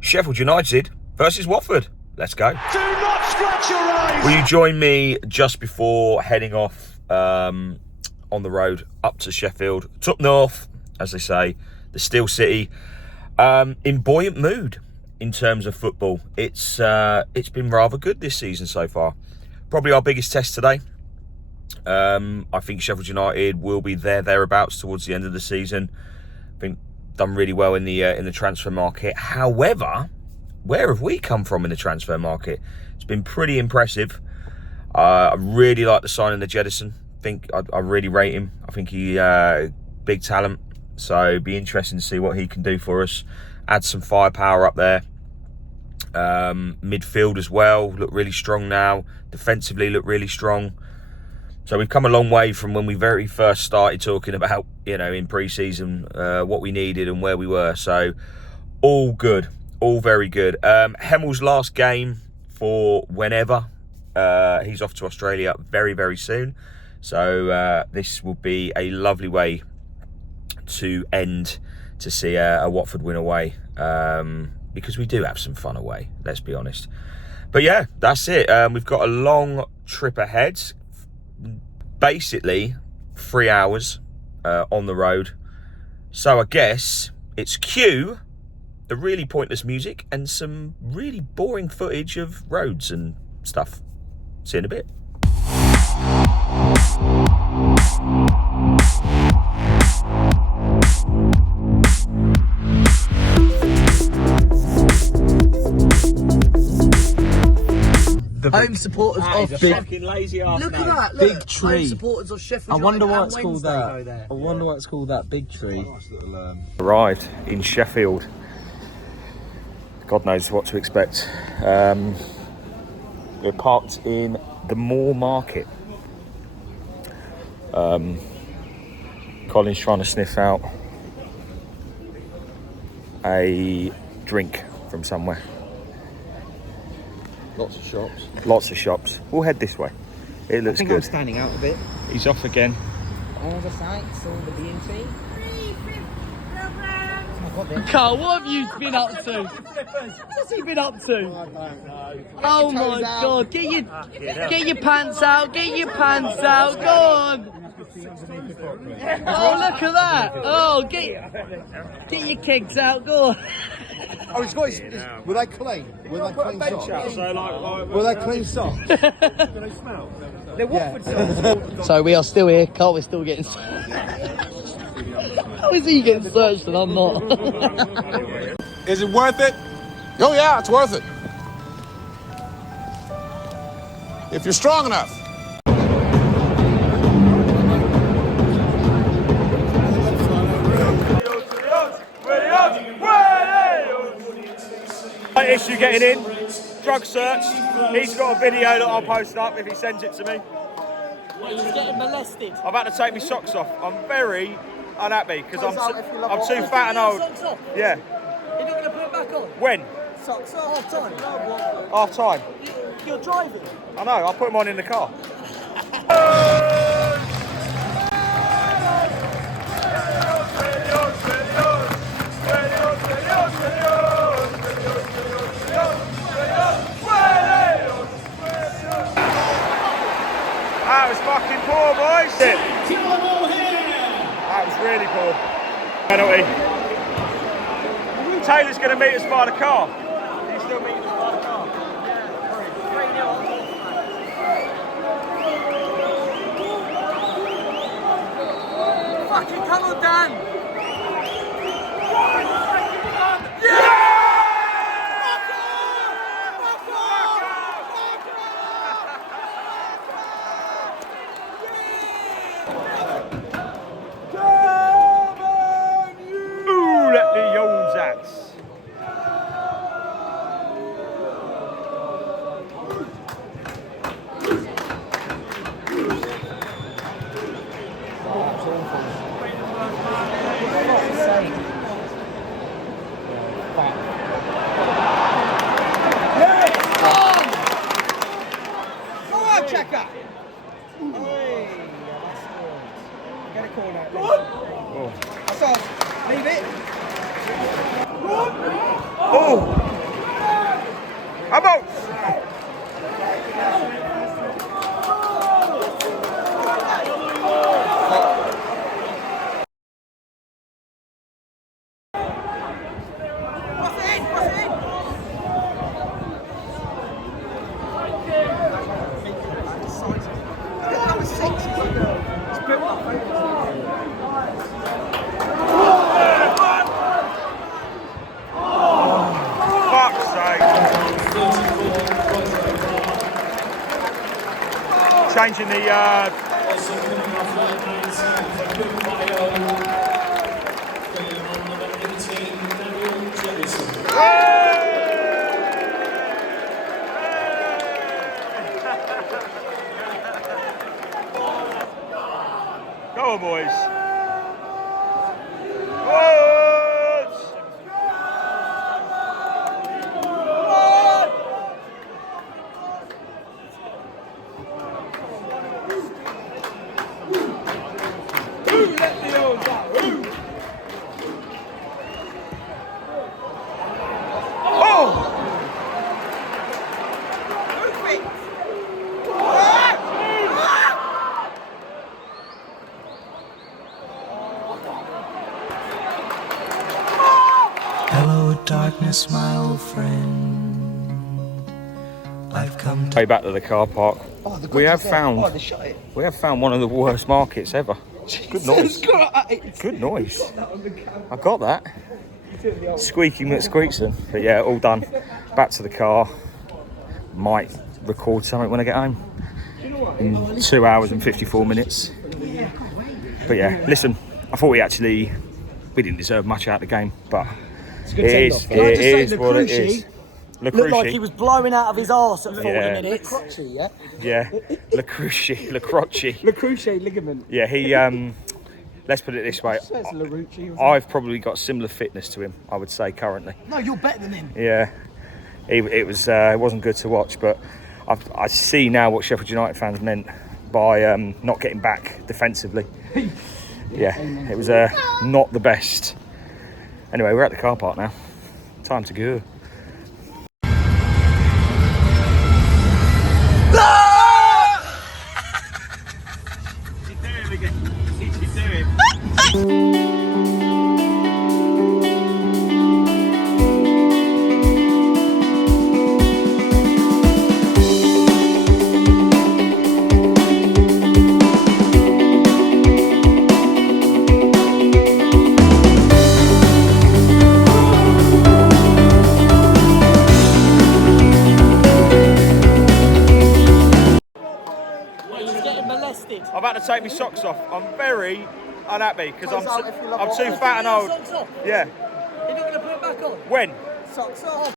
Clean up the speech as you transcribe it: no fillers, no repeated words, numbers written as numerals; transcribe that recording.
Sheffield United versus Watford. Let's go. Do not scratch your eyes. Will you join me just before heading off on the road up to Sheffield, to up north, as they say, the Steel City, in buoyant mood in terms of football. It's been rather good this season so far. Probably our biggest test today. I think Sheffield United will be thereabouts towards the end of the season. I think done really well in the transfer market. However, where have we come from in the transfer market? It's been pretty impressive. I really like the signing of Jedison. I really rate him. I think he big talent. So it'd be interesting to see what he can do for us. Add some firepower up there. Midfield as well, look really strong now. Defensively look really strong. So we've come a long way from when we very first started talking about, in pre-season, what we needed and where we were. So all good, all very good. Hemmel's last game for whenever. He's off to Australia very, very soon. So this will be a lovely way to end to see a Watford win away. Because we do have some fun away, let's be honest. But yeah, that's it. We've got a long trip ahead. Basically, 3 hours on the road. So I guess it's cue the really pointless music and some really boring footage of roads and stuff. See you in a bit. Home supporters of Fucking lazy ass. Look at that, look. Big tree. Home supporters of Sheffield I wonder United why and it's called Wednesday that. go there. I wonder why it's called that big tree. Arrived in Sheffield. God knows what to expect. We're parked in the Moor Market. Colin's trying to sniff out a drink from somewhere. Lots of shops. Lots of shops. We'll head this way. It looks I'm good. standing out a bit. He's off again. All the sights, all the beauty. Carl, what have you been up to? What's he been up to? I don't know. Oh my God! Get your pants out! Get your pants out! Go on! Oh, look at that! Oh, get your kegs out! Go on! Oh, he's got his, were they clean? Were they clean socks? Were they clean socks? They're Watford socks. So we are still here. Carl, we're still getting. How is he getting searched and I'm not? Is it worth it? Oh yeah, it's worth it. If you're strong enough. Issue getting in, drug search. He's got a video that I'll post up if he sends it to me. He's getting molested. I've had to take my socks off. I'm very unhappy because I'm too fat and old. Socks off? Yeah. You're not going to put it back on? When? Socks off. Half time. Half time. You're driving. I know. I'll put them on in the car. That was fucking poor, boys. That was really poor. Penalty. Taylor's going to meet us by the car. He's still meeting us by the car. Fucking come on, Dan. Ooh, let the yawns at. Checker! Get a corner. Leave it. Oh! changing the. Go on, boys. Forwards. Hello, darkness, my old friend. I've come to Way back to the car park. We have found one of the worst markets ever. Good noise. Good noise. I got that. Squeaky McSqueakson. But yeah, all done. Back to the car. Might record something when I get home. In 2 hours and 54 minutes. But yeah, listen, I thought we didn't deserve much out of the game, but it is what it is. Looked like he was blowing out of his arse at 40 Yeah. minutes. Yeah, Cruciate ligament. Yeah, he. Let's put it this way. I've probably got similar fitness to him, I would say, currently. No, you're better than him. Yeah, it wasn't good to watch, but I see now what Sheffield United fans meant by not getting back defensively. Yeah, it was not the best. Anyway, we're at the car park now. Time to go. He's getting molested. I'm about to take my socks off. I'm very unhappy because I'm too fat and old. Yeah. You're not going to put it back on? When? Socks off.